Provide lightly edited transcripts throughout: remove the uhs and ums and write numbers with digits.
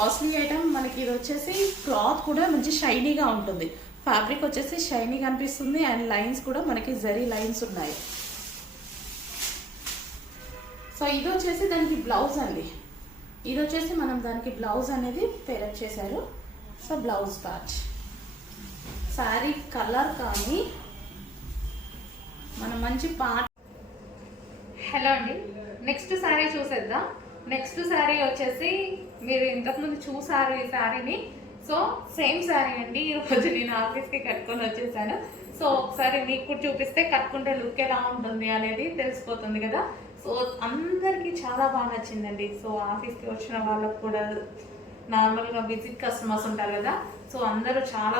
Costly item. మనకి ఇది వచ్చేసి క్లాత్ కూడా మంచి షైనీగా ఉంటుంది. ఫ్యాబ్రిక్ వచ్చేసి షైనీగా అనిపిస్తుంది అండ్ లైన్స్ కూడా మనకి జరీ లైన్స్ ఉన్నాయి. సో ఇది వచ్చేసి దానికి బ్లౌజ్ అండి. ఇది వచ్చేసి మనం దానికి బ్లౌజ్ అనేది పేరప్ చేశారు. So blouse part. Sari colour కానీ మనం మంచి పార్ట్. హలో అండి, నెక్స్ట్ శారీ చూసేద్దాం. నెక్స్ట్ శారీ వచ్చేసి మీరు ఇంతకుముందు చూసారు ఈ శారీని. సో సేమ్ శారీ అండి. ఈరోజు నేను ఆఫీస్కి కట్టుకొని వచ్చేసాను. సో ఒకసారి మీకు కూడా చూపిస్తే కట్టుకుంటే లుక్ ఎలా ఉంటుంది అనేది తెలిసిపోతుంది కదా. సో అందరికీ చాలా బాగా నచ్చిందండి. సో ఆఫీస్కి వచ్చిన వాళ్ళకు కూడా నార్మల్గా విజిట్ కస్టమర్స్ ఉంటారు కదా. సో అందరూ చాలా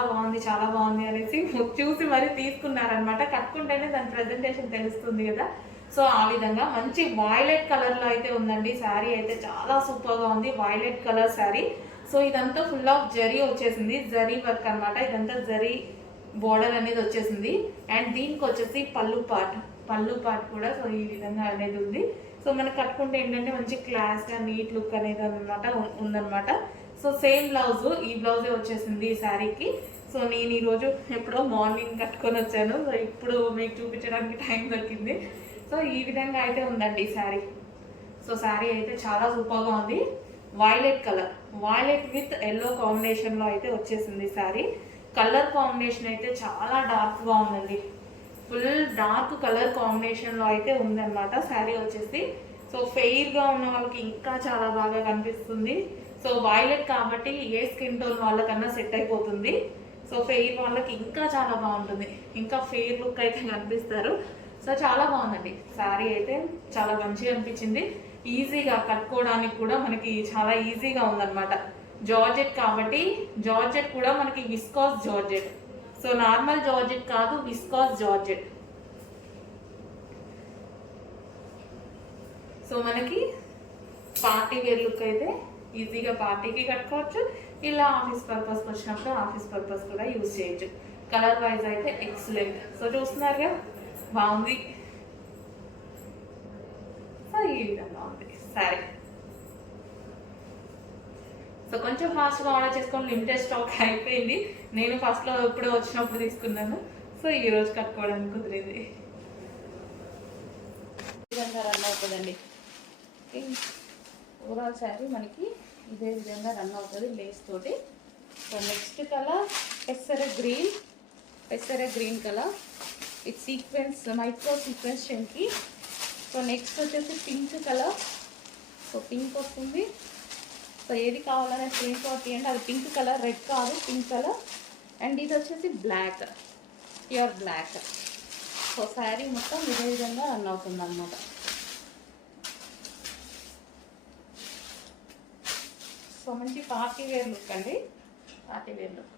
బాగుంది అనేసి చూసి మరీ తీసుకున్నారనమాట. కట్టుకుంటేనే దాని ప్రజెంటేషన్ తెలుస్తుంది కదా. సో ఆ విధంగా మంచి వాయిలెట్ కలర్లో అయితే ఉందండి. శారీ అయితే చాలా సూపర్గా ఉంది. Violet colour sari. సో ఇదంతా ఫుల్ ఆఫ్ జరీ వచ్చేసింది. జరీ వర్క్ అనమాట. ఇదంతా జరీ బోర్డర్ అనేది వచ్చేసింది. అండ్ దీనికి వచ్చేసి పళ్ళు పార్ట్ కూడా సో ఈ విధంగా అనేది ఉంది. సో మనకు కట్టుకుంటే ఏంటంటే మంచి క్లాస్గా నీట్ లుక్ అనేది ఉందన్నమాట. సో సేమ్ బ్లౌజ్, ఈ బ్లౌజే వచ్చేసింది ఈ శారీకి. సో నేను ఈరోజు ఎప్పుడో మార్నింగ్ కట్టుకొని వచ్చాను. సో ఇప్పుడు మీకు చూపించడానికి టైం దొరికింది. సో ఈ విధంగా అయితే ఉందండి ఈ శారీ. సో శారీ అయితే చాలా సూపర్గా ఉంది. Violet colour, violet with yellow కాంబినేషన్లో అయితే వచ్చేసింది శారీ. కలర్ కాంబినేషన్ అయితే చాలా డార్క్గా ఉందండి. ఫుల్ డార్క్ కలర్ కాంబినేషన్లో అయితే ఉందన్నమాట శారీ వచ్చేసి. సో ఫెయిర్గా ఉన్న వాళ్ళకి ఇంకా చాలా బాగా కనిపిస్తుంది. సో వాయిలెట్ కాబట్టి ఏ స్కిన్ టోన్ వాళ్ళకన్నా సెట్ అయిపోతుంది. సో ఫెయిర్ వాళ్ళకి ఇంకా చాలా బాగుంటుంది. ఇంకా ఫెయిర్ లుక్ అయితే కనిపిస్తారు. సో చాలా బాగుందండి శారీ అయితే. చాలా మంచిగా అనిపించింది. ఈజీగా కట్టుకోవడానికి కూడా మనకి చాలా ఈజీగా ఉందన్నమాట. జార్జెట్ కాబట్టి, జార్జెట్ కూడా మనకి viscous georgette. So normal georgette కాదు, విస్కాస్ జార్జెట్. సో మనకి పార్టీ వేర్ లుక్ అయితే ఈజీగా పార్టీకి కట్టుకోవచ్చు. ఇలా ఆఫీస్ పర్పస్కి వచ్చినప్పుడు ఆఫీస్ పర్పస్ కూడా యూజ్ చేయొచ్చు. కలర్ వైజ్ అయితే ఎక్సలెంట్. సో చూస్తున్నారుగా, బాగుంది. సో ఈ విధంగా ఉంది సరే. సో కొంచెం ఫాస్ట్గా ఆర్డర్ చేసుకొని లిమిటెడ్ స్టాక్ అయిపోయింది. నేను ఫస్ట్లో ఎప్పుడో వచ్చినప్పుడు తీసుకున్నాను. సో ఈరోజు కట్టుకోవడానికి కుదిరింది. ఈ విధంగా రన్ అవుతుందండి. ఓవరాల్ శారీ మనకి ఇదే విధంగా రన్ అవుతుంది లేస్ తోటి. సో నెక్స్ట్ కలర్ పెసర green colour with sequence, micro sequence చెంకి. సో నెక్స్ట్ వచ్చేసి పింక్ కలర్. సో పింక్ వస్తుంది. సో ఏది కావాలనే స్క్రీన్ షాట్ తీయండి. అది పింక్ కలర్, రెడ్ కాదు, పింక్ కలర్. అండ్ ఇది వచ్చేసి black, pure black. So sari మొత్తం ఇదే విధంగా రన్ అవుతుంది అన్నమాట. సో మంచి పార్టీ వేర్ లుక్ అండి, పార్టీ వేర్ లుక్.